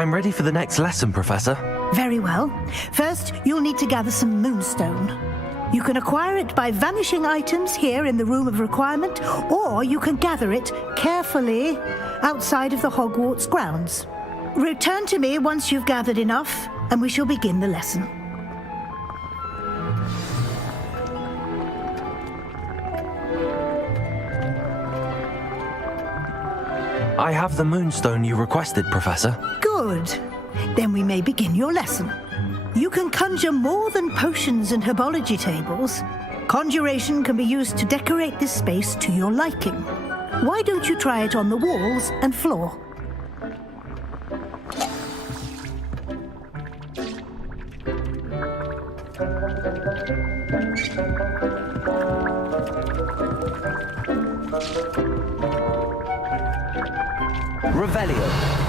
I'm ready for the next lesson, Professor. Very well. First, you'll need to gather some moonstone. You can acquire it by vanishing items here in the Room of Requirement, or you can gather it carefully outside of the Hogwarts grounds. Return to me once you've gathered enough, and we shall begin the lesson. I have the moonstone you requested, Professor. Good. Then we may begin your lesson. You can conjure more than potions and herbology tables. Conjuration can be used to decorate this space to your liking. Why don't you try it on the walls and floor? Revelio.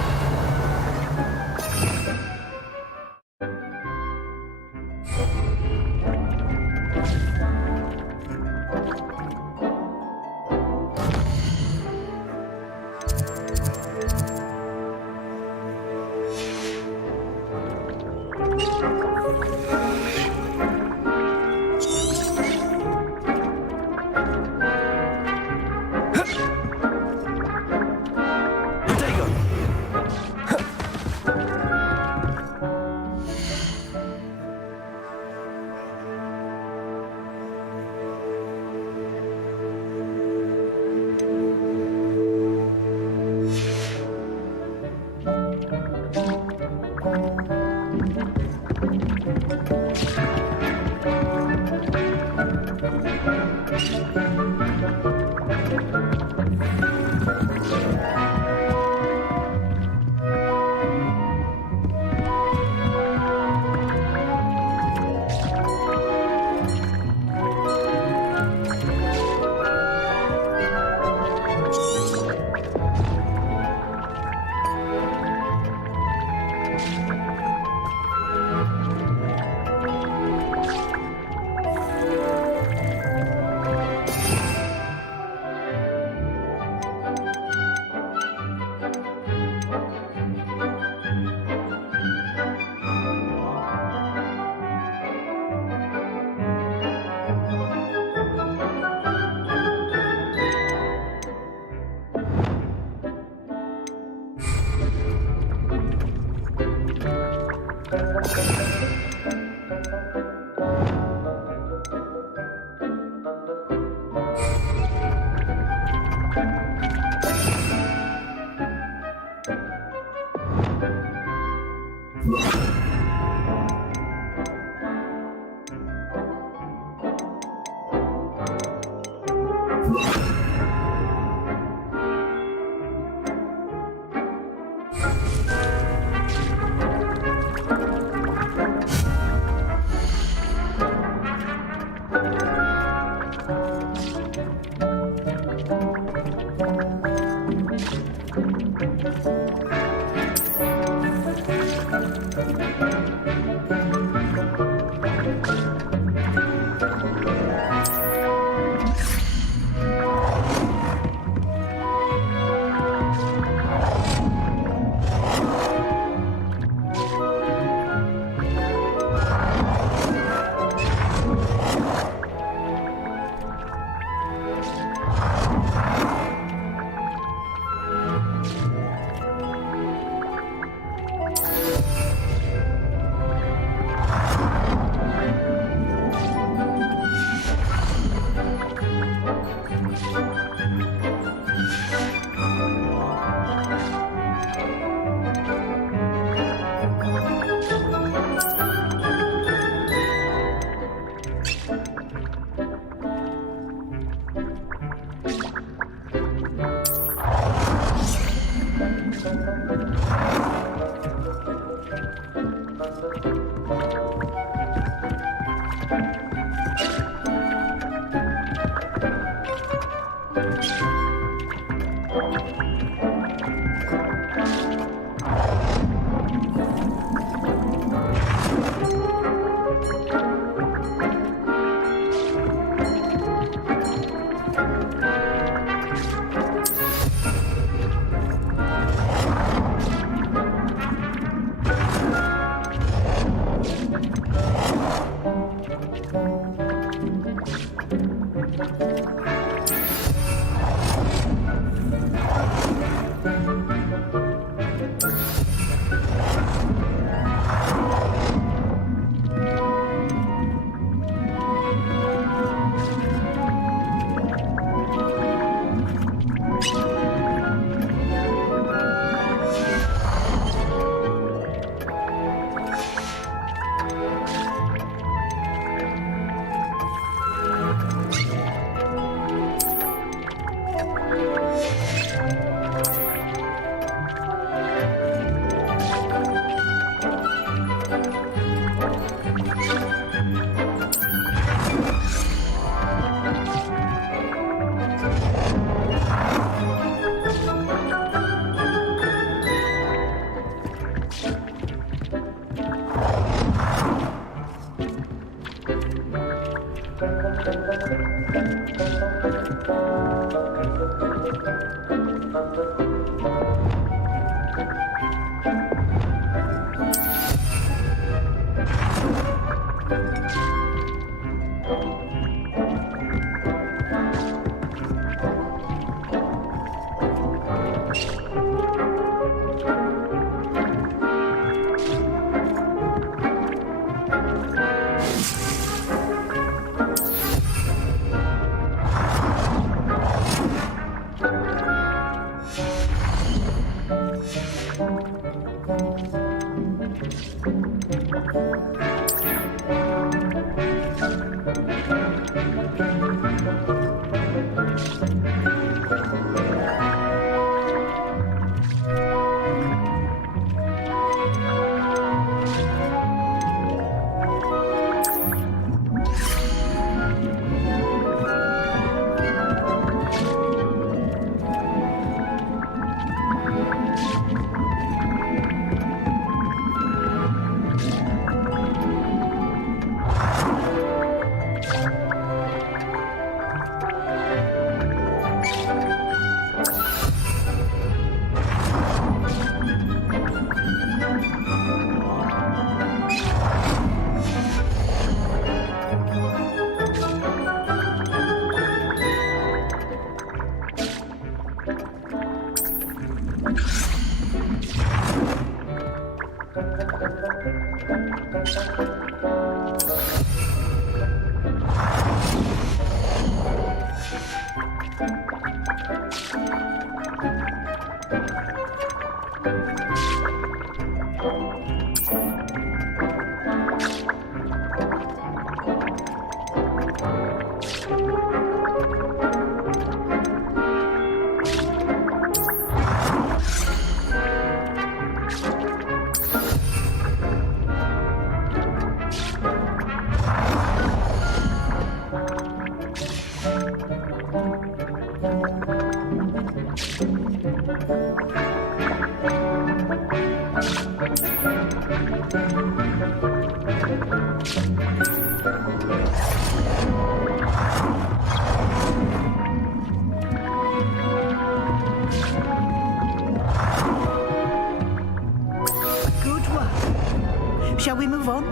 Shall we move on?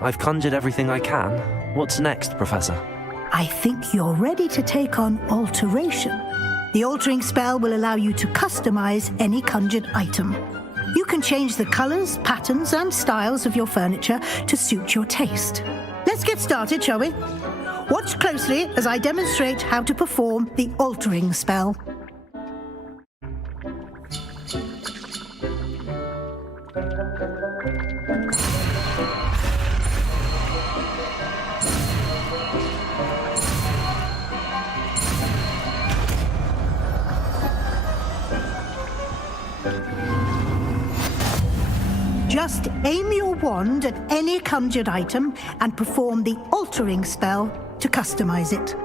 I've conjured everything I can. What's next, Professor? I think you're ready to take on alteration. The altering spell will allow you to customize any conjured item. You can change the colors, patterns, and styles of your furniture to suit your taste. Let's get started, shall we? Watch closely as I demonstrate how to perform the altering spell. Just aim your wand at any conjured item and perform the altering spell to customize it.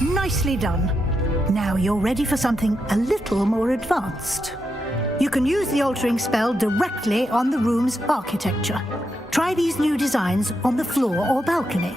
Nicely done. Now you're ready for something a little more advanced. You can use the altering spell directly on the room's architecture. Try these new designs on the floor or balcony.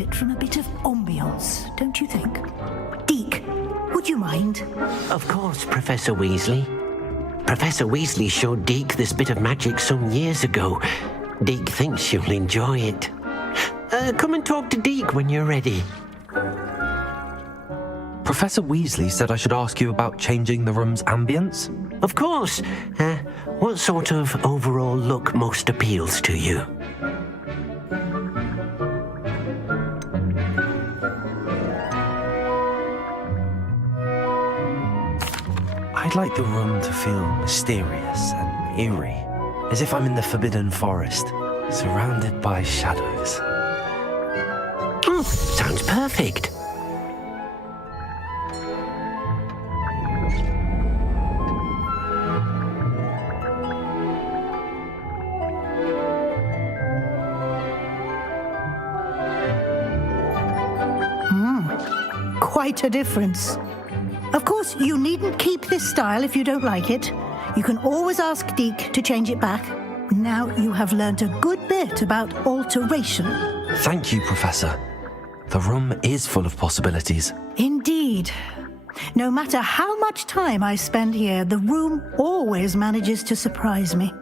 benefit from a bit of ambiance, don't you think? Deke, would you mind? Of course, Professor Weasley. Professor Weasley showed Deke this bit of magic some years ago. Deke thinks you'll enjoy it. Come and talk to Deke when you're ready. Professor Weasley said I should ask you about changing the room's ambience. Of course. What sort of overall look most appeals to you? I'd like the room to feel mysterious and eerie, as if I'm in the Forbidden Forest, surrounded by shadows. Sounds perfect. Quite a difference. Of course, you needn't keep this style if you don't like it. You can always ask Deke to change it back. Now you have learnt a good bit about alteration. Thank you, Professor. The room is full of possibilities. Indeed. No matter how much time I spend here, the room always manages to surprise me.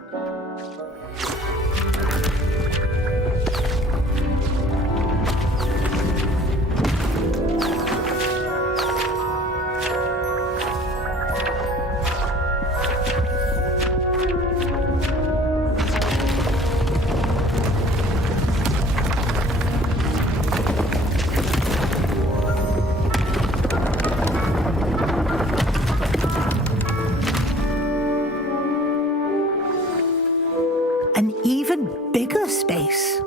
An even bigger space.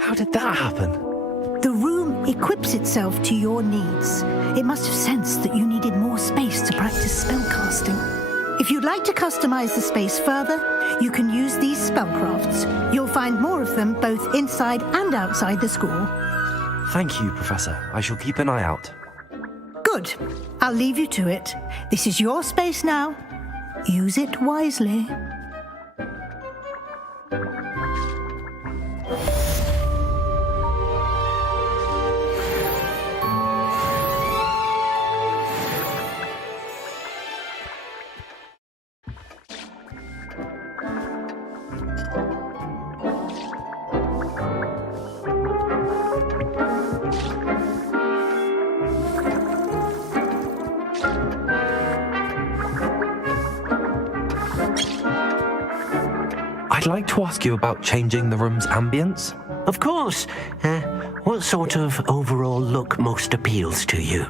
How did that happen? The room equips itself to your needs. It must have sensed that you needed more space to practice spellcasting. If you'd like to customize the space further, you can use these spellcrafts. You'll find more of them both inside and outside the school. Thank you, Professor. I shall keep an eye out. Good. I'll leave you to it. This is your space now. Use it wisely. I'd like to ask you about changing the room's ambience. Of course. What sort of overall look most appeals to you?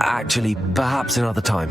Actually, perhaps another time.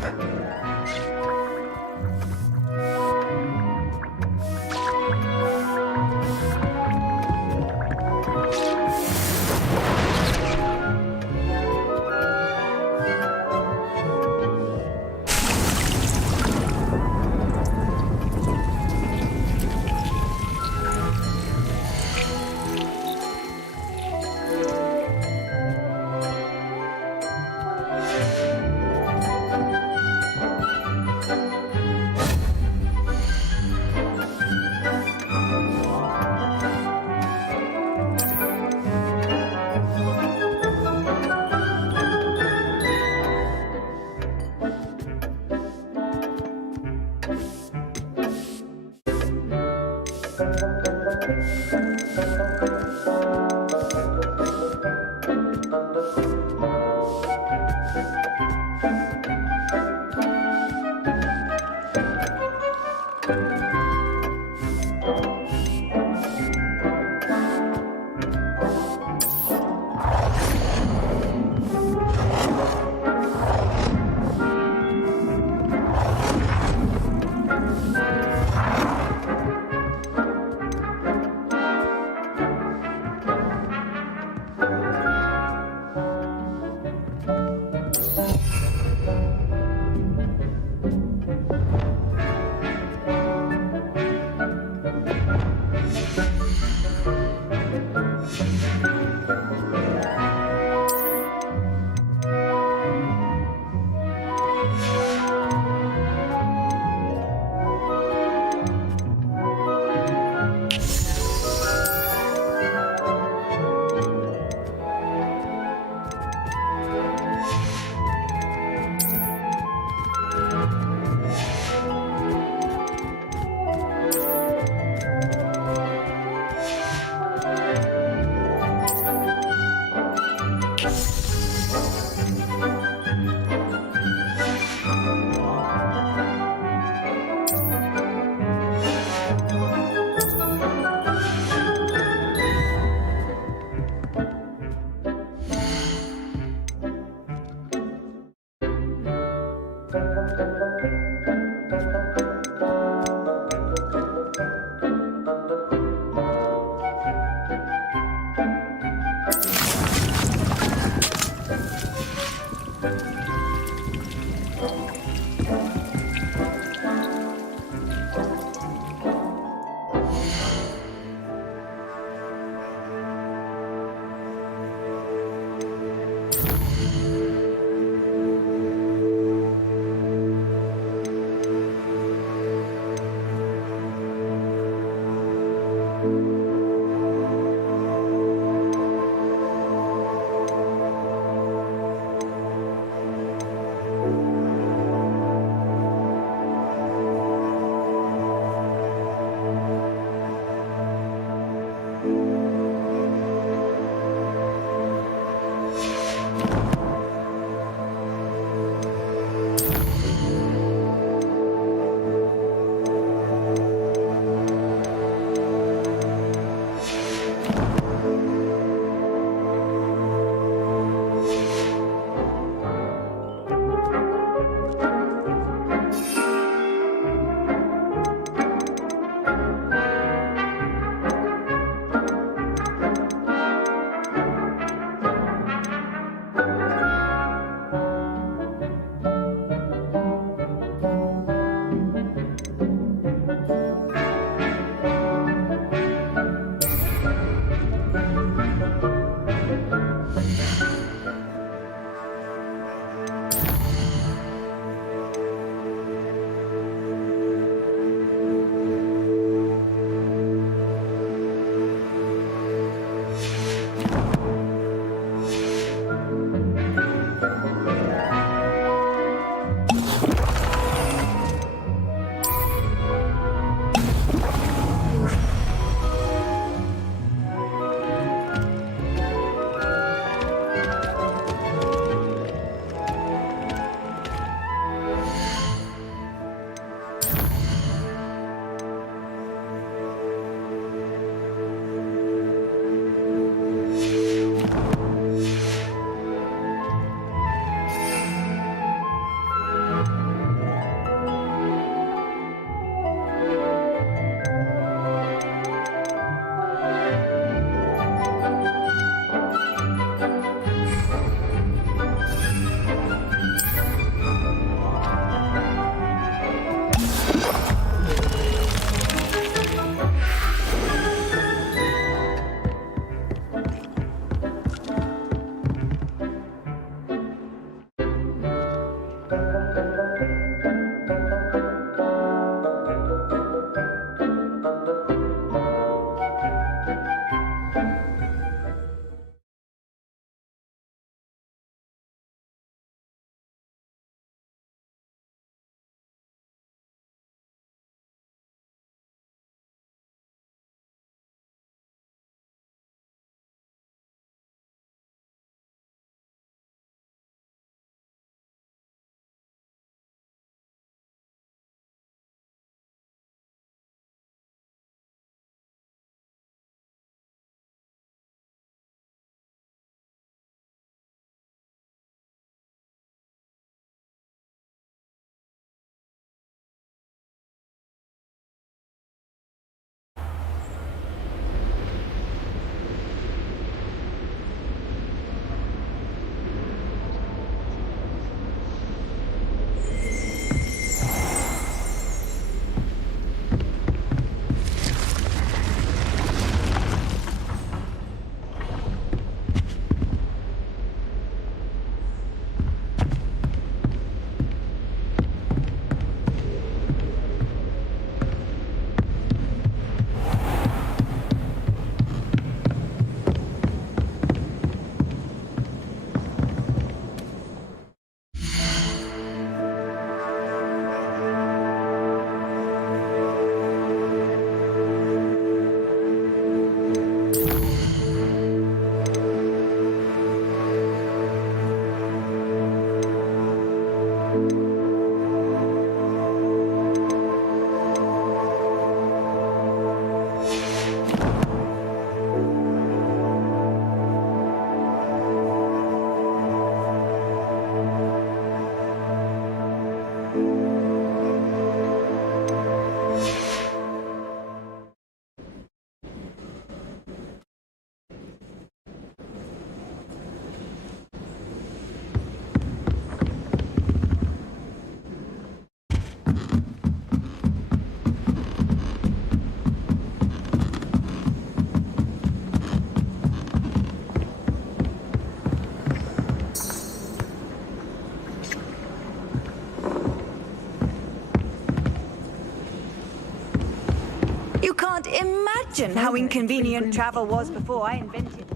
You can't imagine how inconvenient travel was before I invented the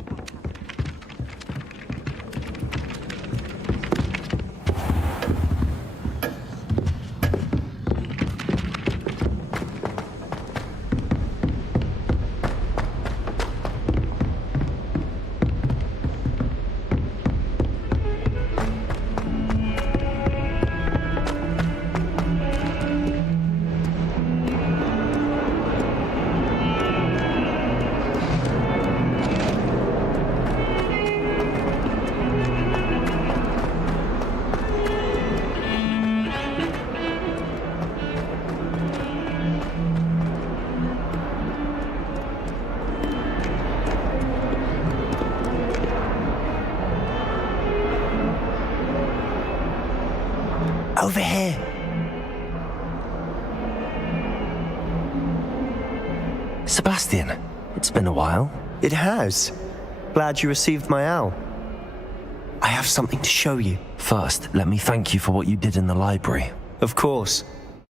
Over here. Sebastian, it's been a while. It has. Glad you received my owl. I have something to show you. First, let me thank you for what you did in the library. Of course.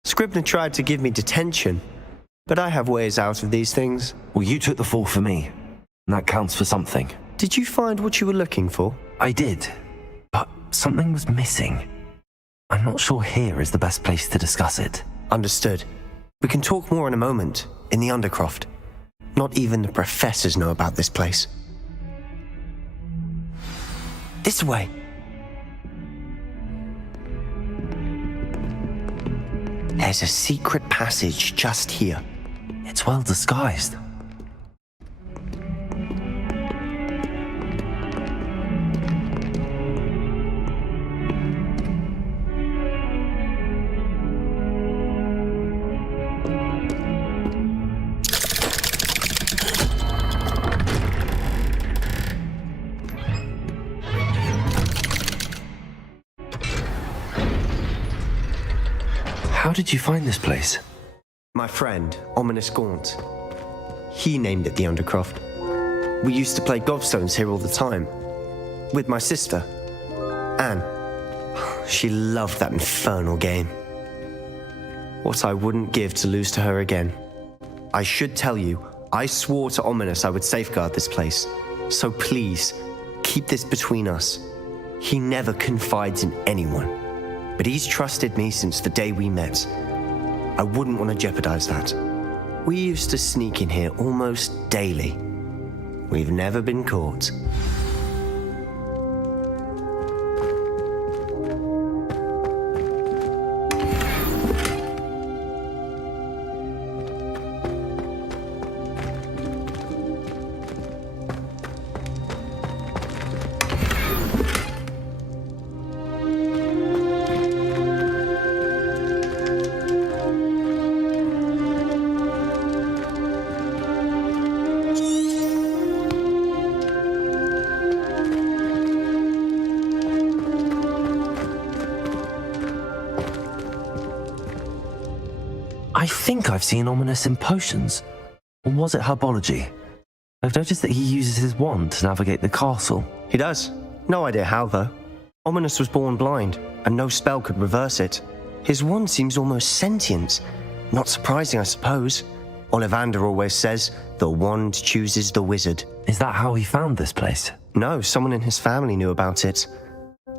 Scribner tried to give me detention, but I have ways out of these things. Well, you took the fall for me, and that counts for something. Did you find what you were looking for? I did, but something was missing. I'm not sure here is the best place to discuss it. Understood. We can talk more in a moment, in the Undercroft. Not even the professors know about this place. This way. There's a secret passage just here. It's well disguised. How did you find this place? My friend, Ominous Gaunt. He named it the Undercroft. We used to play gobstones here all the time. With my sister, Anne. She loved that infernal game. What I wouldn't give to lose to her again. I should tell you, I swore to Ominous I would safeguard this place. So please, keep this between us. He never confides in anyone. But he's trusted me since the day we met. I wouldn't want to jeopardize that. We used to sneak in here almost daily. We've never been caught. I think I've seen Ominous in potions. Or was it herbology? I've noticed that he uses his wand to navigate the castle. He does. No idea how, though. Ominous was born blind, and no spell could reverse it. His wand seems almost sentient. Not surprising, I suppose. Ollivander always says, the wand chooses the wizard. Is that how he found this place? No, someone in his family knew about it.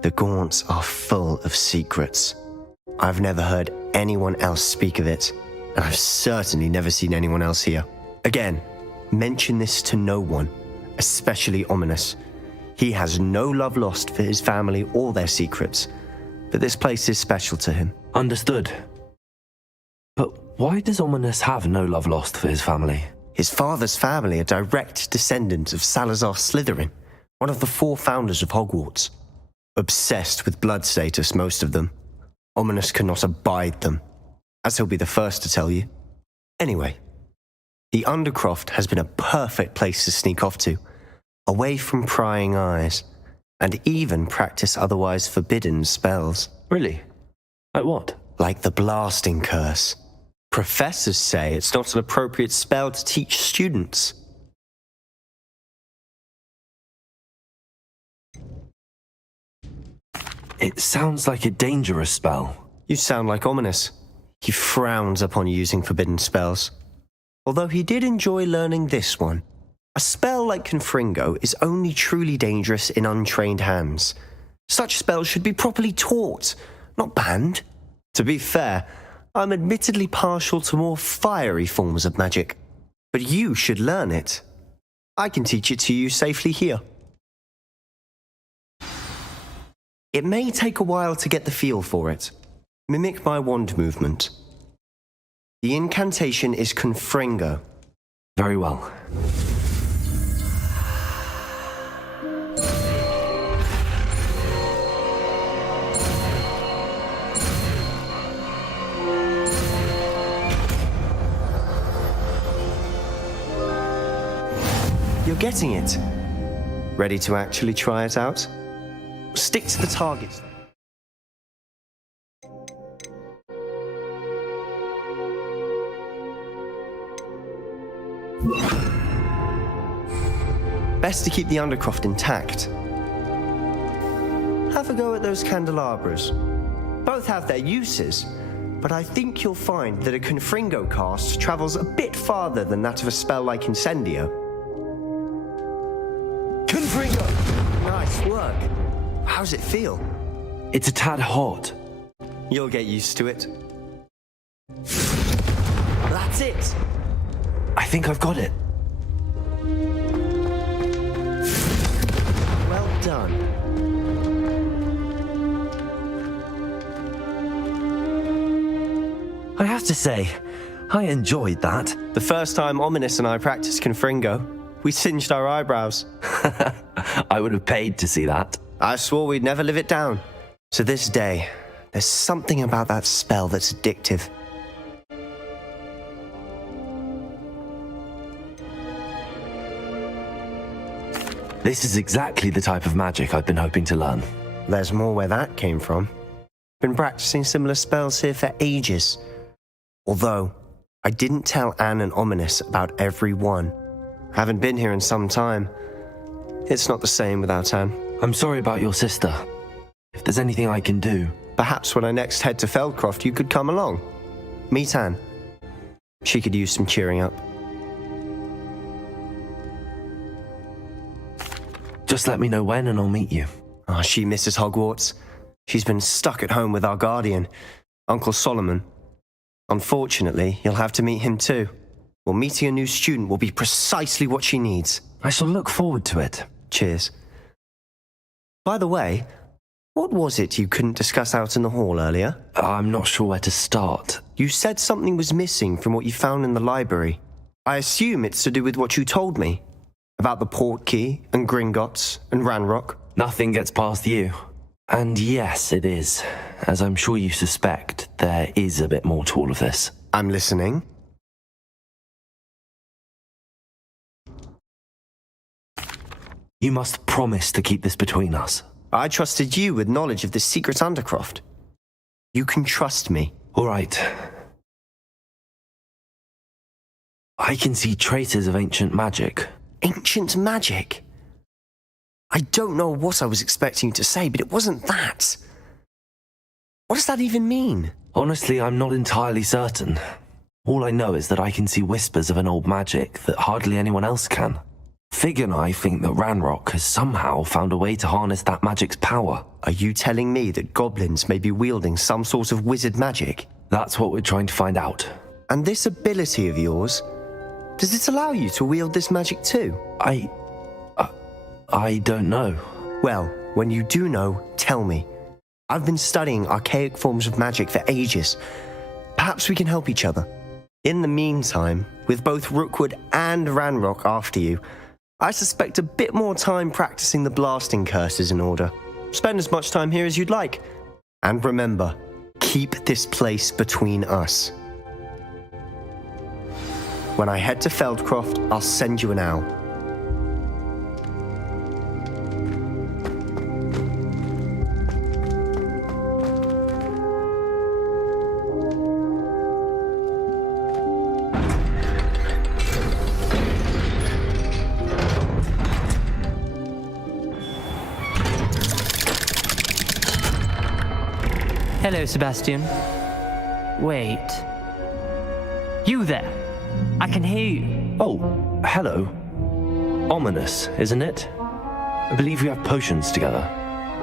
The Gaunts are full of secrets. I've never heard anyone else speak of it, and I've certainly never seen anyone else here. Again, mention this to no one, especially Ominous. He has no love lost for his family or their secrets, but this place is special to him. Understood. But why does Ominous have no love lost for his family? His father's family are direct descendants of Salazar Slytherin, one of the 4 founders of Hogwarts. Obsessed with blood status, most of them. Ominous cannot abide them, as he'll be the first to tell you. Anyway, the Undercroft has been a perfect place to sneak off to, away from prying eyes, and even practice otherwise forbidden spells. Really? Like what? Like the blasting curse. Professors say it's not an appropriate spell to teach students. It sounds like a dangerous spell. You sound like Ominous. He frowns upon using forbidden spells. although he did enjoy learning this one. A spell like Confringo is only truly dangerous in untrained hands. Such spells should be properly taught, not banned. To be fair, I'm admittedly partial to more fiery forms of magic, but you should learn it. I can teach it to you safely here. It may take a while to get the feel for it. Mimic my wand movement. The incantation is Confringo. Very well. You're getting it. Ready to actually try it out? Stick to the targets. Best to keep the Undercroft intact. Have a go at those candelabras. Both have their uses, but I think you'll find that a Confringo cast travels a bit farther than that of a spell like Incendio. Confringo! Nice work. How's it feel? It's a tad hot. You'll get used to it. That's it! I think I've got it. Well done. I have to say, I enjoyed that. The first time Ominous and I practiced Confringo, we singed our eyebrows. I would have paid to see that. I swore we'd never live it down. To this day, there's something about that spell that's addictive. This is exactly the type of magic I've been hoping to learn. There's more where that came from. Been practicing similar spells here for ages. Although, I didn't tell Anne and Ominous about every one. Haven't been here in some time. It's not the same without Anne. I'm sorry about your sister. If there's anything I can do... Perhaps when I next head to Feldcroft, you could come along. Meet Anne. She could use some cheering up. Just let me know when and I'll meet you. Oh, she misses Hogwarts. She's been stuck at home with our guardian, Uncle Solomon. Unfortunately, you'll have to meet him too. Well, meeting a new student will be precisely what she needs. I shall look forward to it. Cheers. By the way, what was it you couldn't discuss out in the hall earlier? I'm not sure where to start. You said something was missing from what you found in the library. I assume it's to do with what you told me. About the Portkey, and Gringotts, and Ranrock. Nothing gets past you. And yes, it is. As I'm sure you suspect, there is a bit more to all of this. I'm listening. You must promise to keep this between us. I trusted you with knowledge of this secret Undercroft. You can trust me. All right. I can see traces of ancient magic. Ancient magic? I don't know what I was expecting you to say, but it wasn't that. What does that even mean? Honestly, I'm not entirely certain. All I know is that I can see whispers of an old magic that hardly anyone else can. Fig and I think that Ranrock has somehow found a way to harness that magic's power. Are you telling me that goblins may be wielding some sort of wizard magic? That's what we're trying to find out. And this ability of yours, does it allow you to wield this magic too? I don't know. Well, when you do know, tell me. I've been studying archaic forms of magic for ages. Perhaps we can help each other. In the meantime, with both Rookwood and Ranrock after you, I suspect a bit more time practicing the blasting curse is in order. Spend as much time here as you'd like. And remember, keep this place between us. When I head to Feldcroft, I'll send you an owl. Hello, Sebastian. Wait. You there. I can hear you. Oh, hello. Ominous, isn't it? I believe we have potions together.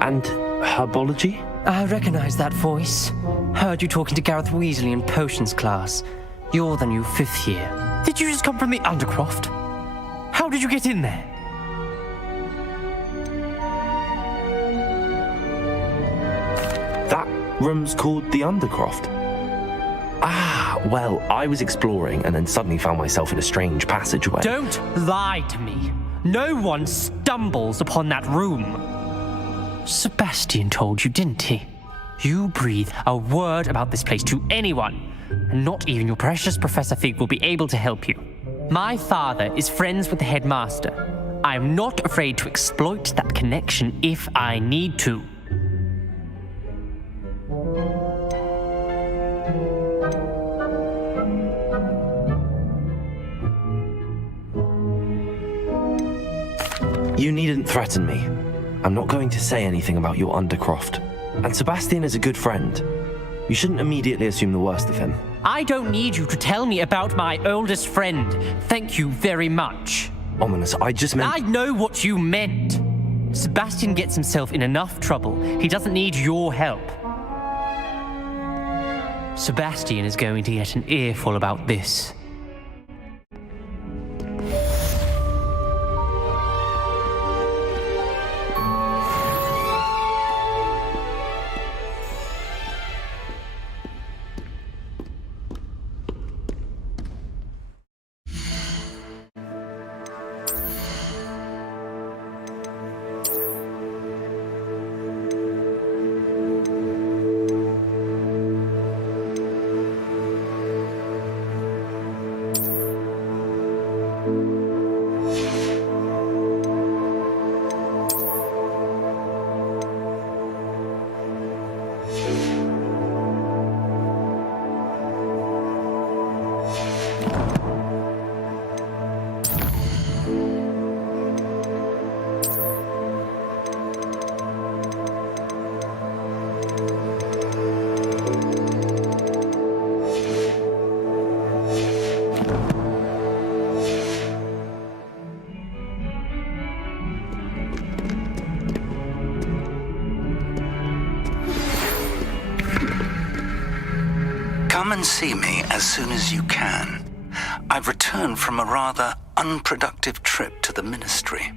And herbology? I recognize that voice. Heard you talking to Gareth Weasley in potions class. You're the new 5th year. Did you just come from the Undercroft? How did you get in there? That room's called the Undercroft. Ah, well, I was exploring and then suddenly found myself in a strange passageway. Don't lie to me. No one stumbles upon that room. Sebastian told you, didn't he? You breathe a word about this place to anyone, and not even your precious Professor Fig will be able to help you. My father is friends with the headmaster. I am not afraid to exploit that connection if I need to. You needn't threaten me. I'm not going to say anything about your Undercroft. And Sebastian is a good friend. You shouldn't immediately assume the worst of him. I don't need you to tell me about my oldest friend. Thank you very much. Ominous, I just meant... I know what you meant. Sebastian gets himself in enough trouble. He doesn't need your help. Sebastian is going to get an earful about this. Come and see me as soon as you can. I've returned from a rather unproductive trip to the Ministry,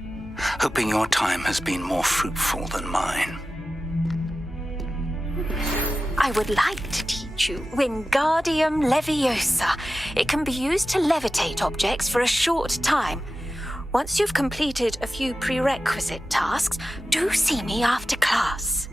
hoping your time has been more fruitful than mine. I would like to teach you Wingardium Leviosa. It can be used to levitate objects for a short time. Once you've completed a few prerequisite tasks, do see me after class.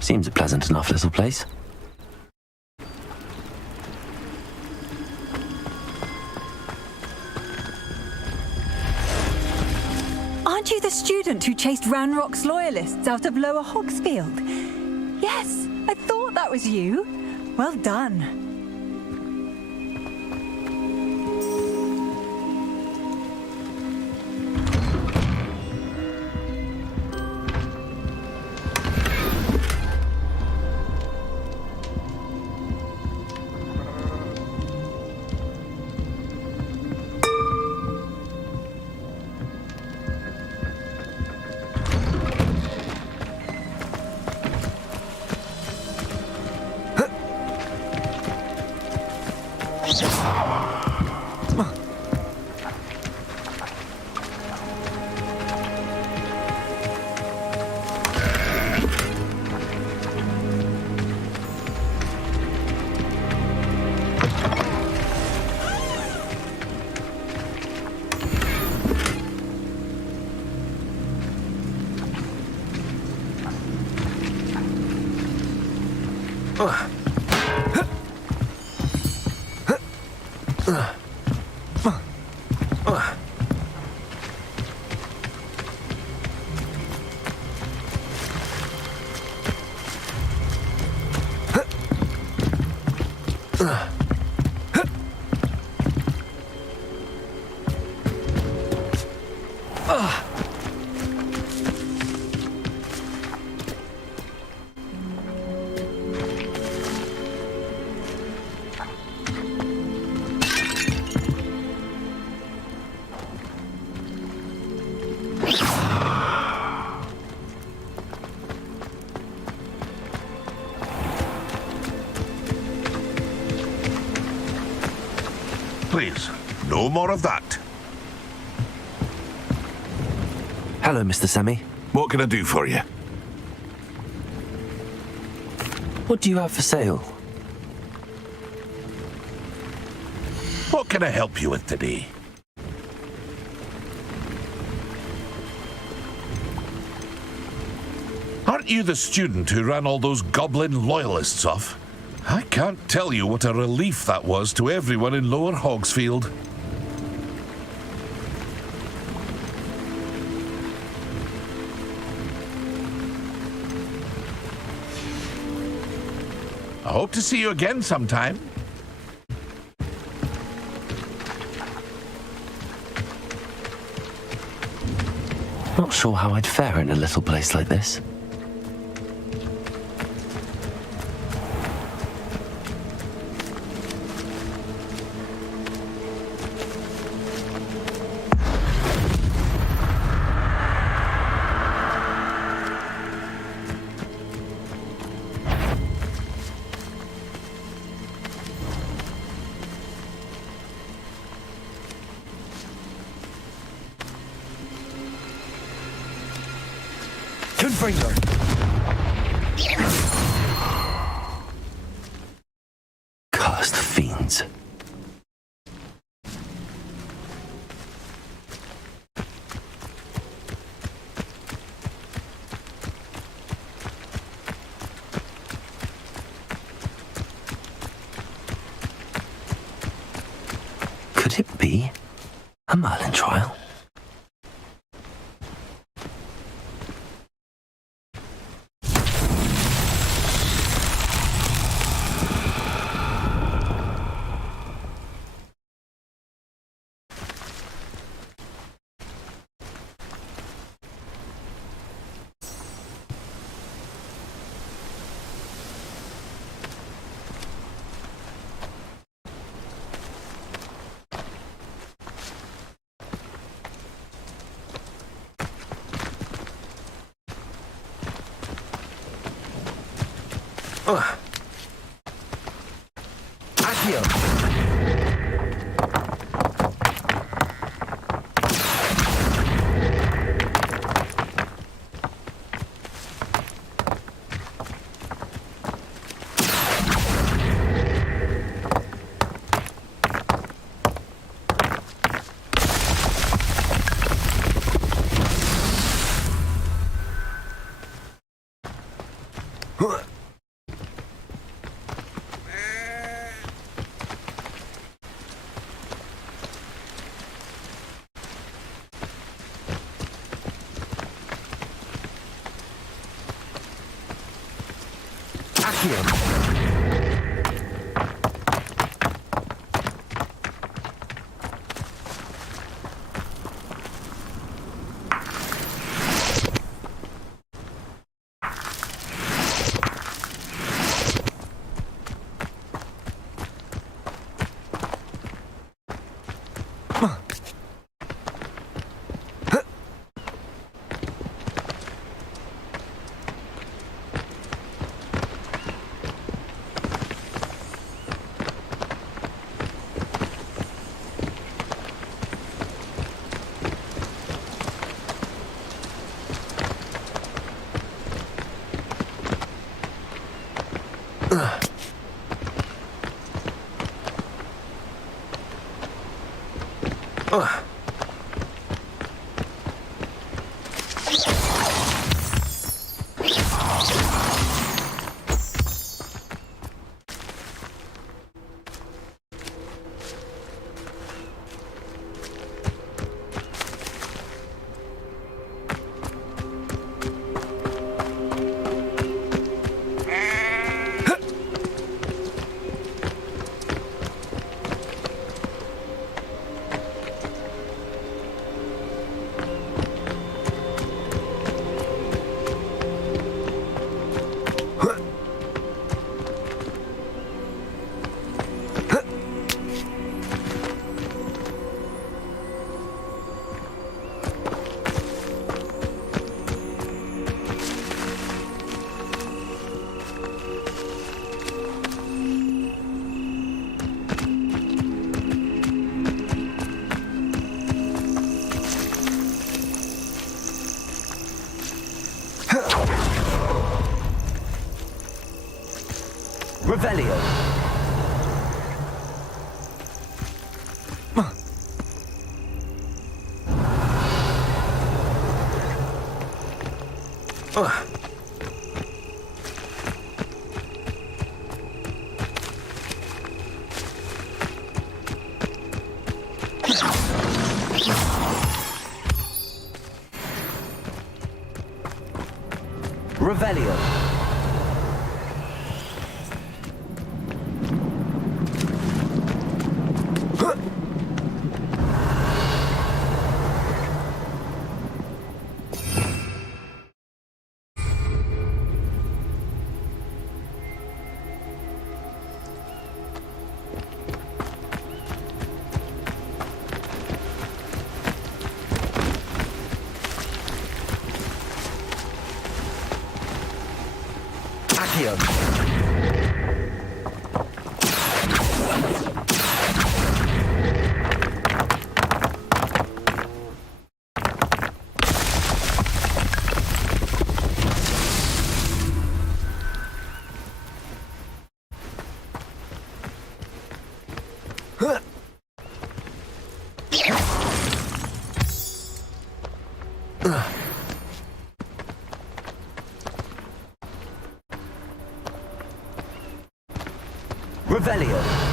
Seems a pleasant enough little place. Aren't you the student who chased Ranrock's loyalists out of Lower Hogsfield? Yes, I thought that was you. Well done. Please, no more of that. Hello, Mr. Semi. What can I do for you? What do you have for sale? What can I help you with today? Aren't you the student who ran all those goblin loyalists off? I can't tell you what a relief that was to everyone in Lower Hogsfield. I hope to see you again sometime. Not sure how I'd fare in a little place like this. Gryffindor! Cursed fiends. Could it be a Merlin trial? Accio! Revelio. Revelio. Accio. Revelio.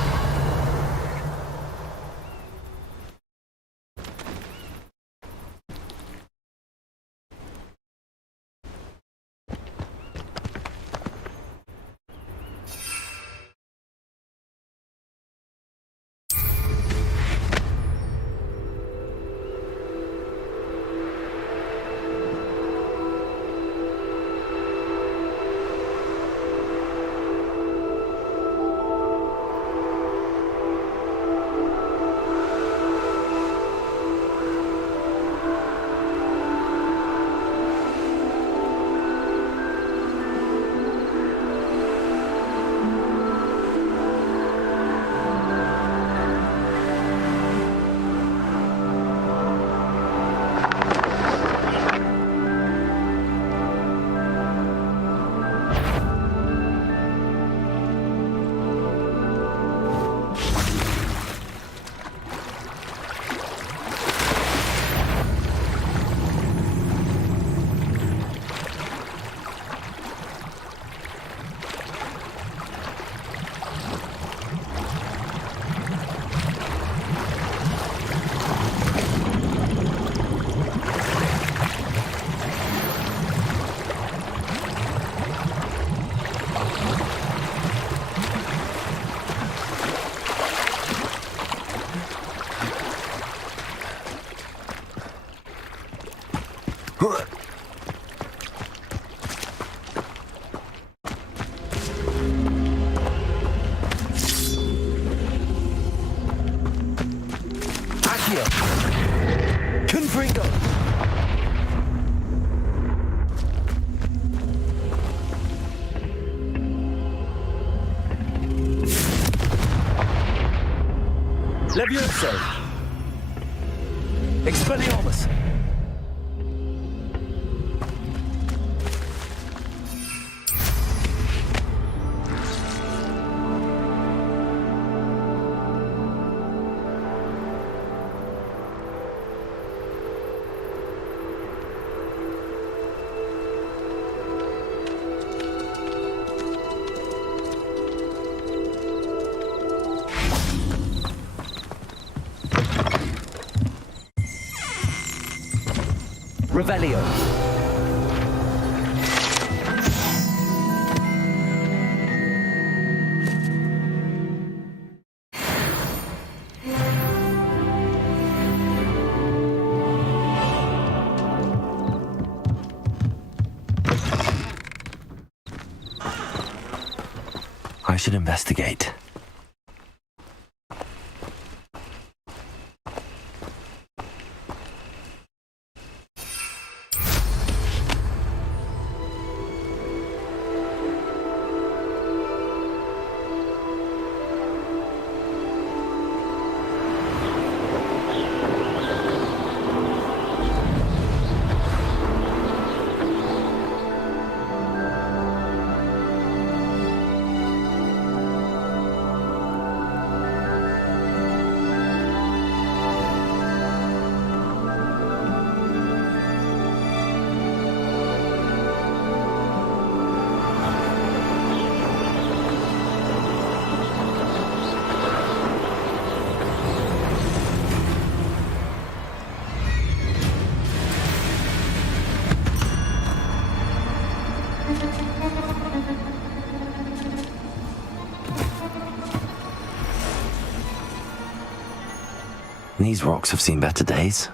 Accio. Confringo. Levioso. Expelliarmus. Revelio. I should investigate. These rocks have seen better days.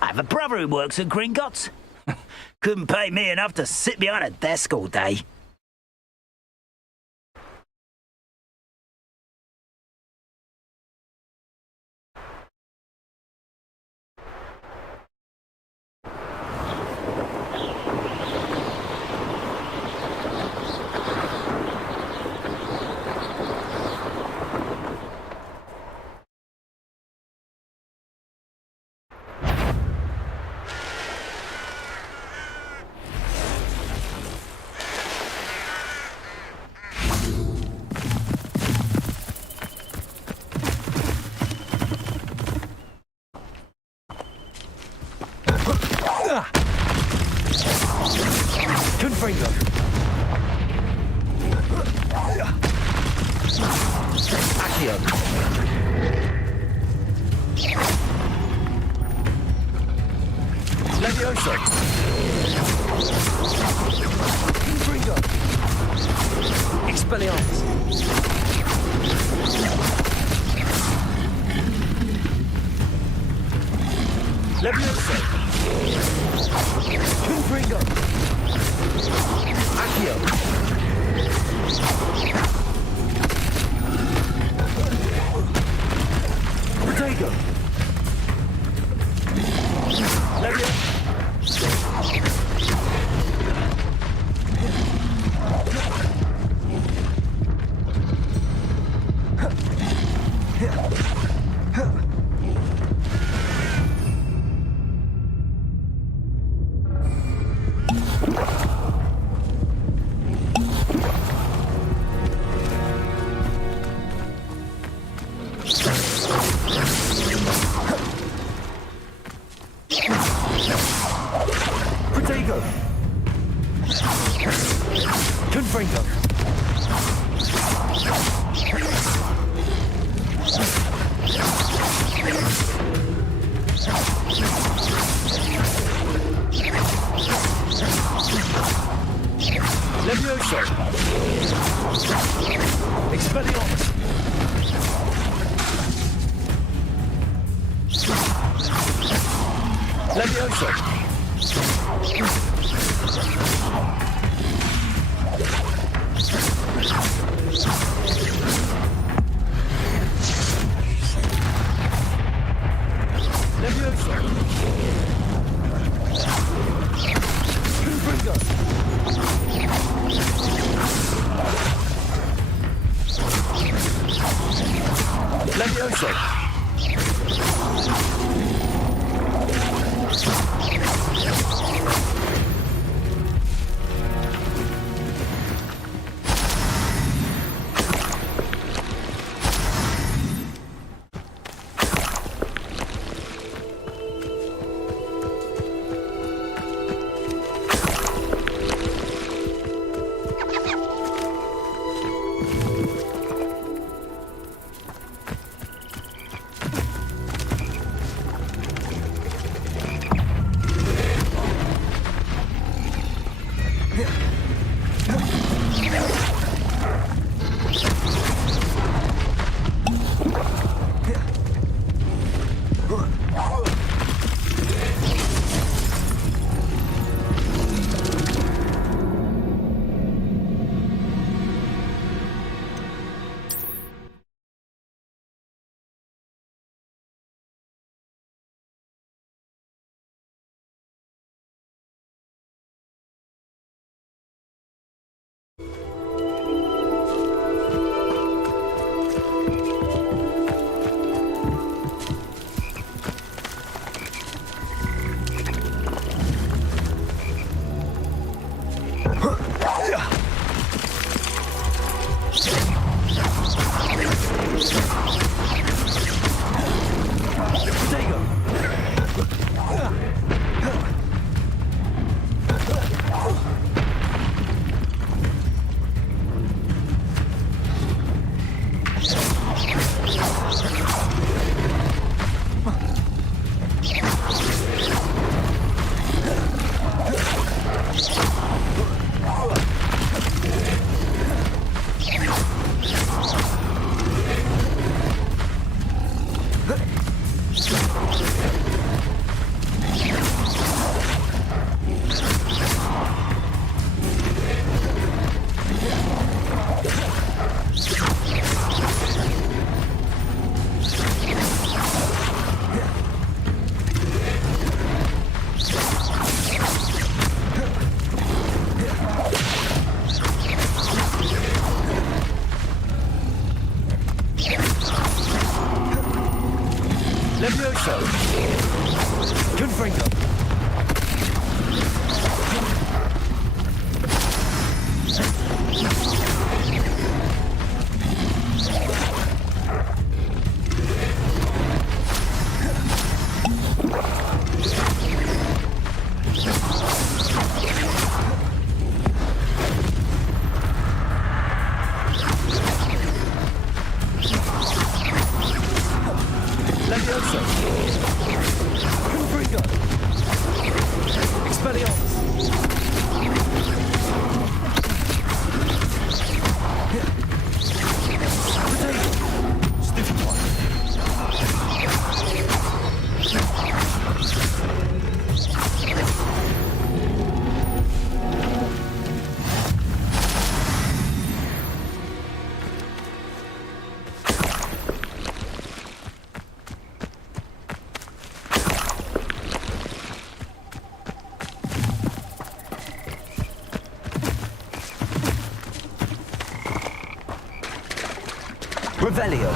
I have a brother who works at Gringotts. Couldn't pay me enough to sit behind a desk all day. Confringo. Accio. Levioso. Confringo. Expelliarmus. Levioso. Confringo. Accio. Protego. Levioso. Protego. Confringo. Levioso. Revelio.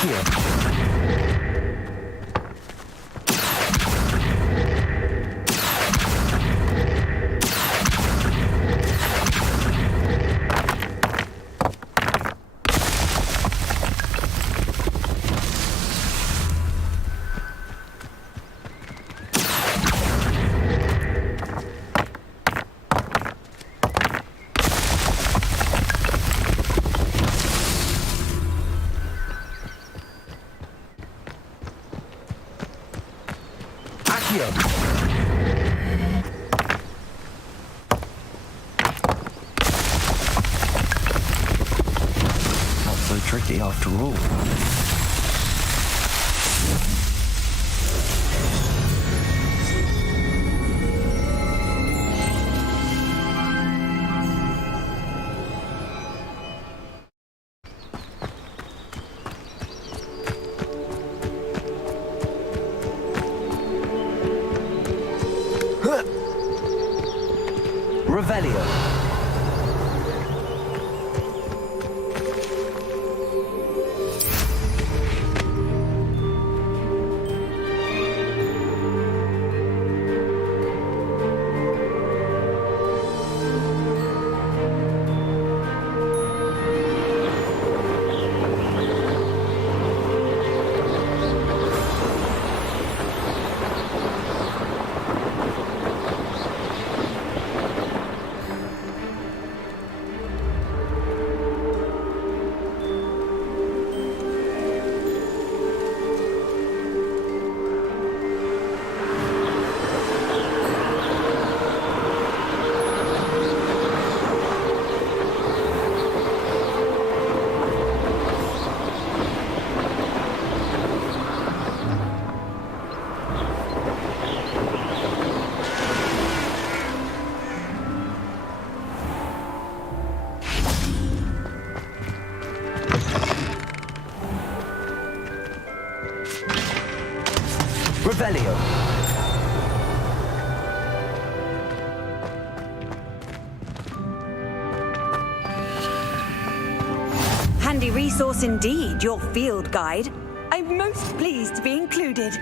Accio. Not so tricky after all. Revelio. Revelio. Handy resource indeed, your field guide. I'm most pleased to be included.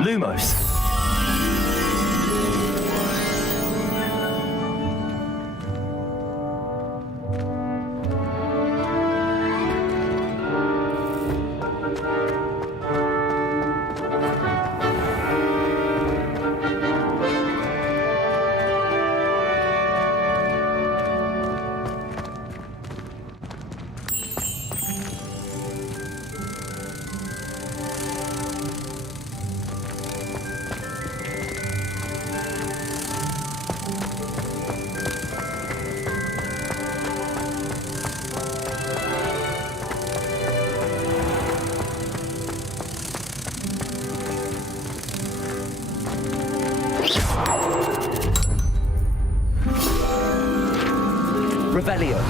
Lumos. Revelio.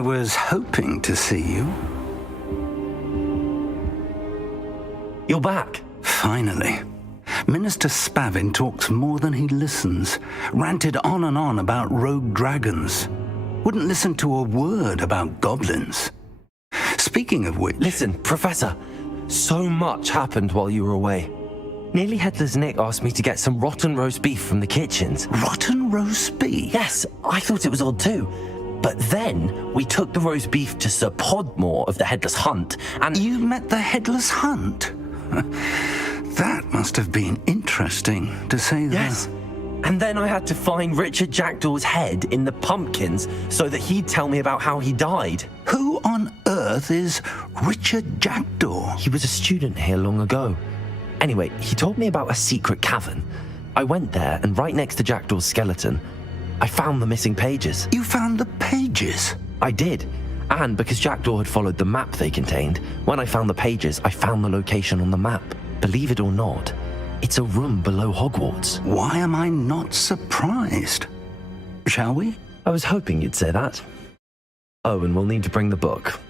I was hoping to see you. You're back. Finally. Minister Spavin talks more than he listens. Ranted on and on about rogue dragons. Wouldn't listen to a word about goblins. Speaking of which... Listen, Professor, so much happened while you were away. Nearly Headless Nick asked me to get some rotten roast beef from the kitchens. Rotten roast beef? Yes, I thought it was odd too. But then we took the roast beef to Sir Podmore of the Headless Hunt, and... You met the Headless Hunt? That must have been interesting, to say the... Yes. And then I had to find Richard Jackdaw's head in the pumpkins so that he'd tell me about how he died. Who on earth is Richard Jackdaw? He was a student here long ago. Anyway, he told me about a secret cavern. I went there, and right next to Jackdaw's skeleton, I found the missing pages. You found the pages? I did. And because Jackdaw had followed the map they contained, when I found the pages, I found the location on the map. Believe it or not, it's a room below Hogwarts. Why am I not surprised? Shall we? I was hoping you'd say that. Oh, and we'll need to bring the book.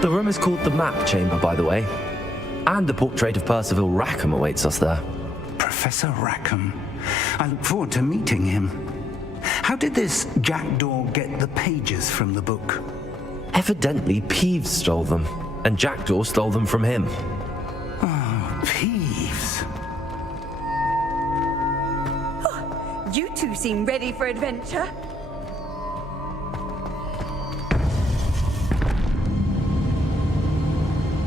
The room is called the Map Chamber, by the way. And the portrait of Percival Rackham awaits us there. Professor Rackham. I look forward to meeting him. How did this Jackdaw get the pages from the book? Evidently, Peeves stole them, and Jackdaw stole them from him. Oh, Peeves. You two seem ready for adventure.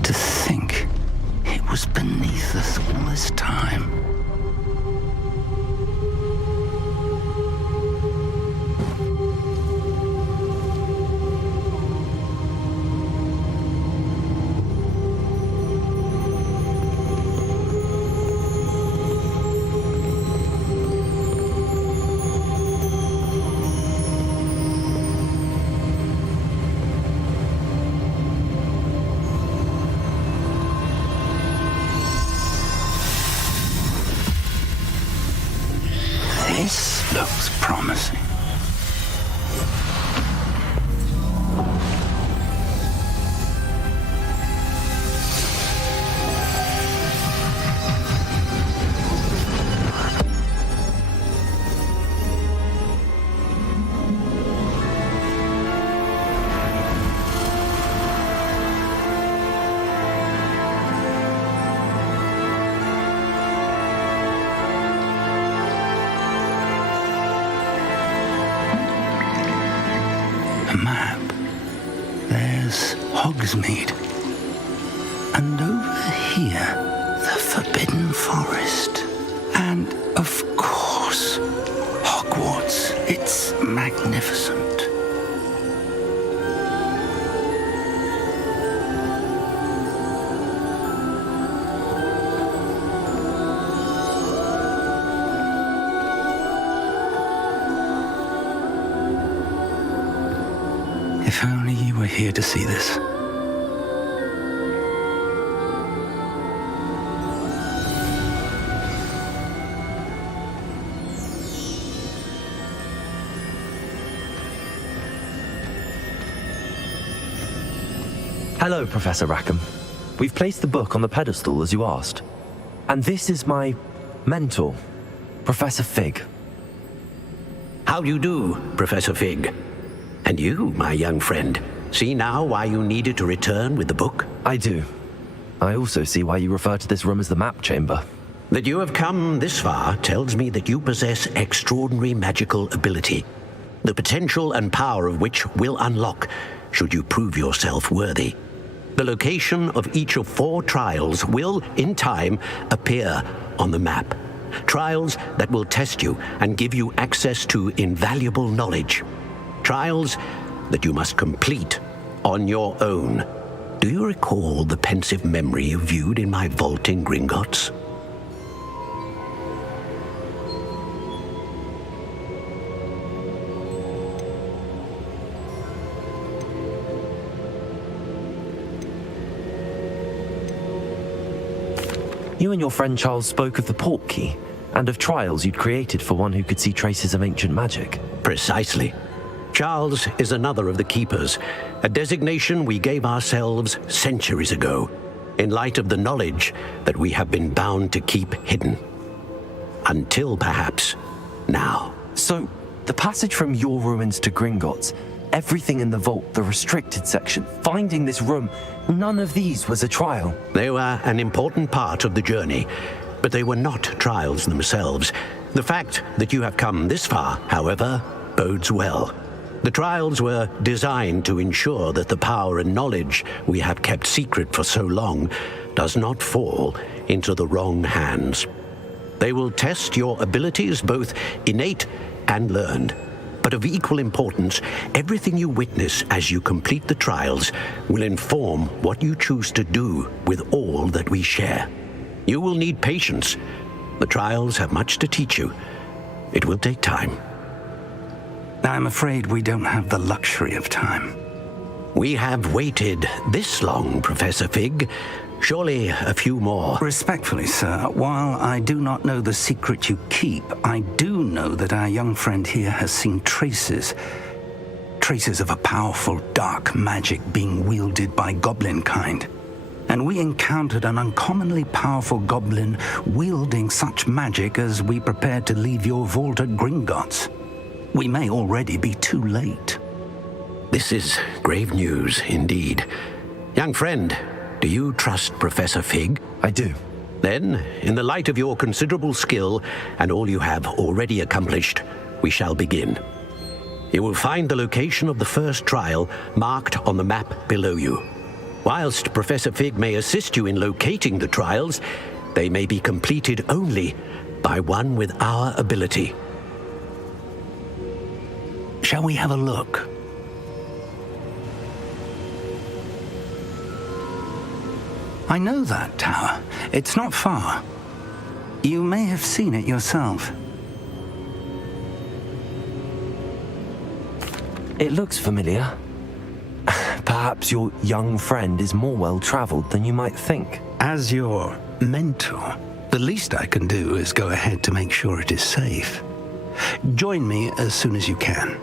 To think it was beneath us all this time. This looks promising. Map. There's Hogsmeade. And over here, the Forbidden Forest. And, of course, Hogwarts. It's magnificent. If only you were here to see this. Hello, Professor Rackham. We've placed the book on the pedestal as you asked. And this is my mentor, Professor Fig. How do you do, Professor Fig? And you, my young friend, see now why you needed to return with the book? I do. I also see why you refer to this room as the Map Chamber. That you have come this far tells me that you possess extraordinary magical ability, the potential and power of which will unlock should you prove yourself worthy. The location of each of 4 trials will, in time, appear on the map. Trials that will test you and give you access to invaluable knowledge. Trials that you must complete on your own. Do you recall the pensive memory you viewed in my vault in Gringotts? You and your friend Charles spoke of the port key, and of trials you'd created for one who could see traces of ancient magic. Precisely. Charles is another of the Keepers, a designation we gave ourselves centuries ago, in light of the knowledge that we have been bound to keep hidden. Until perhaps now. So, the passage from your ruins to Gringotts, everything in the vault, the restricted section, finding this room, none of these was a trial. They were an important part of the journey, but they were not trials themselves. The fact that you have come this far, however, bodes well. The trials were designed to ensure that the power and knowledge we have kept secret for so long does not fall into the wrong hands. They will test your abilities, both innate and learned. But of equal importance, everything you witness as you complete the trials will inform what you choose to do with all that we share. You will need patience. The trials have much to teach you. It will take time. I'm afraid we don't have the luxury of time. We have waited this long, Professor Fig. Surely a few more. Respectfully, sir, while I do not know the secret you keep, I do know that our young friend here has seen traces of a powerful dark magic being wielded by goblin kind. And we encountered an uncommonly powerful goblin wielding such magic as we prepared to leave your vault at Gringotts. We may already be too late. This is grave news indeed. Young friend, do you trust Professor Fig? I do. Then, in the light of your considerable skill and all you have already accomplished, we shall begin. You will find the location of the first trial marked on the map below you. Whilst Professor Fig may assist you in locating the trials, they may be completed only by one with our ability. Shall we have a look? I know that tower. It's not far. You may have seen it yourself. It looks familiar. Perhaps your young friend is more well-traveled than you might think. As your mentor, the least I can do is go ahead to make sure it is safe. Join me as soon as you can.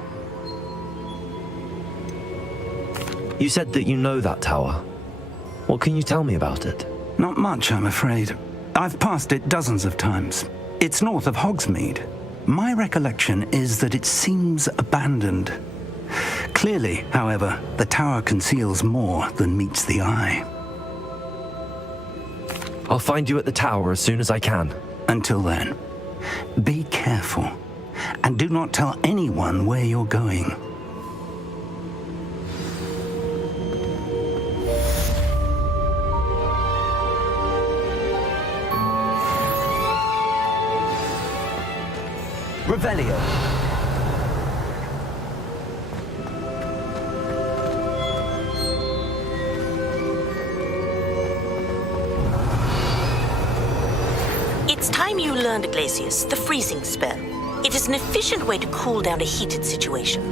You said that you know that tower. What can you tell me about it? Not much, I'm afraid. I've passed it dozens of times. It's north of Hogsmeade. My recollection is that it seems abandoned. Clearly, however, the tower conceals more than meets the eye. I'll find you at the tower as soon as I can. Until then, be careful, and do not tell anyone where you're going. Revelio. It's time you learned, Glacius, the freezing spell. It is an efficient way to cool down a heated situation.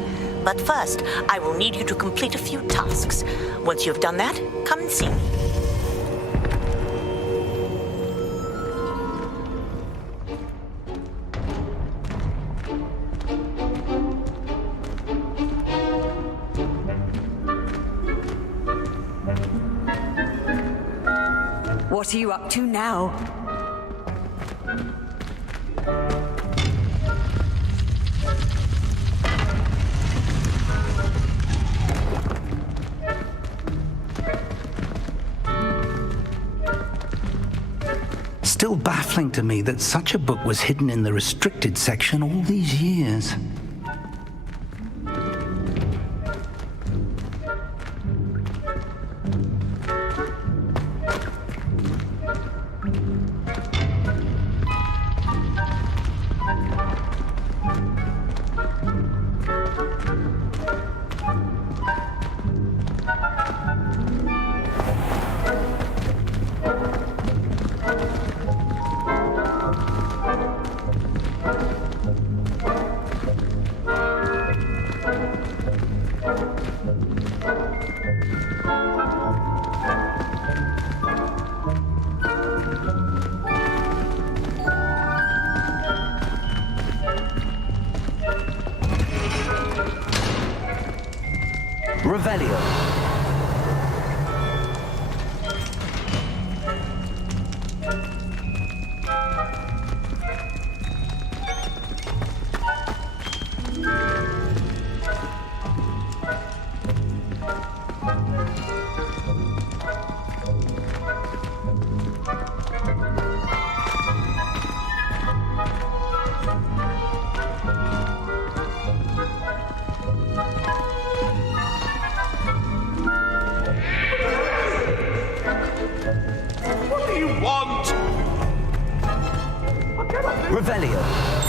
But first, I will need you to complete a few tasks. Once you've done that, come and see me. What are you up to now? Still baffling to me that such a book was hidden in the restricted section all these years. Revelio. What do you want? Revelio.